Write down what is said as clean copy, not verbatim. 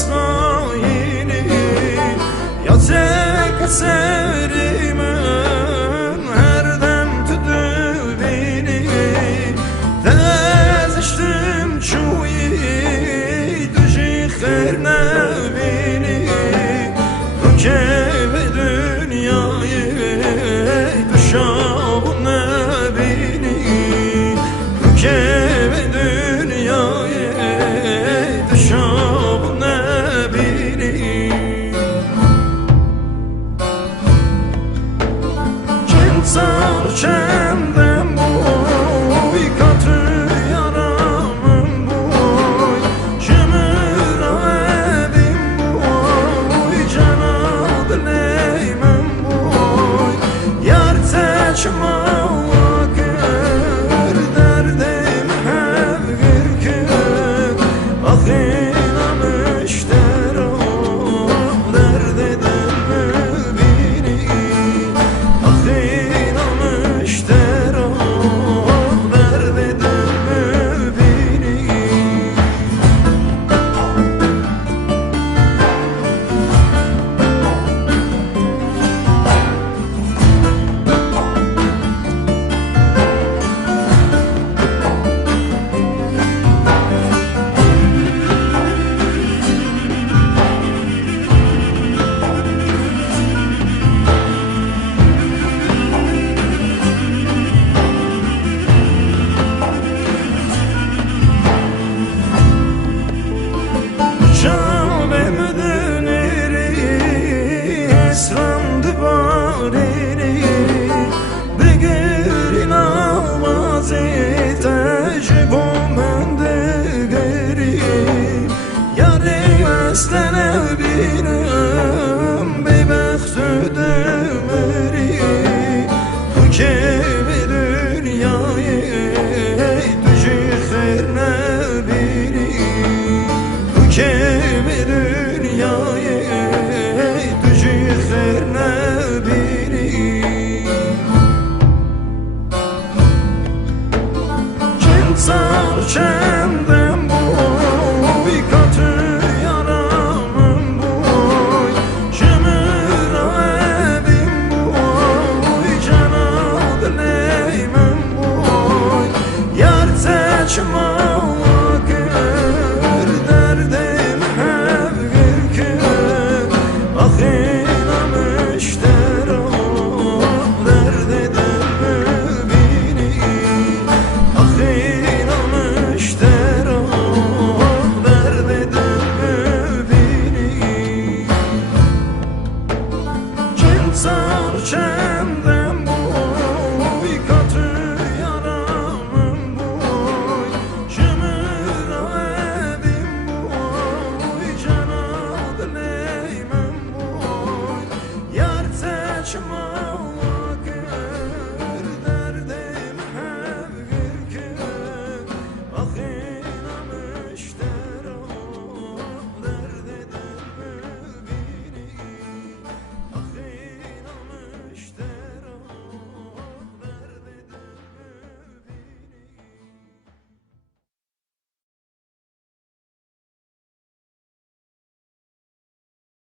اسماعیلی یا چه کسری من هر دم تو دوینی دزشتم چویی دوشی خیر نبینی تو که به دنیای تو شاب نبینی تو که به دنیای تو شاب نبینی انسان چندم بوی کاتو یارامم بوی جمرا ابیم بوی جناد لیمم بوی یار تشما وگر دردم هفگر که آخینم اشترا درد دل ببینی استنه بینم به بخت دمری تو که به دنیای تو خیر نبینی تو که به دنیای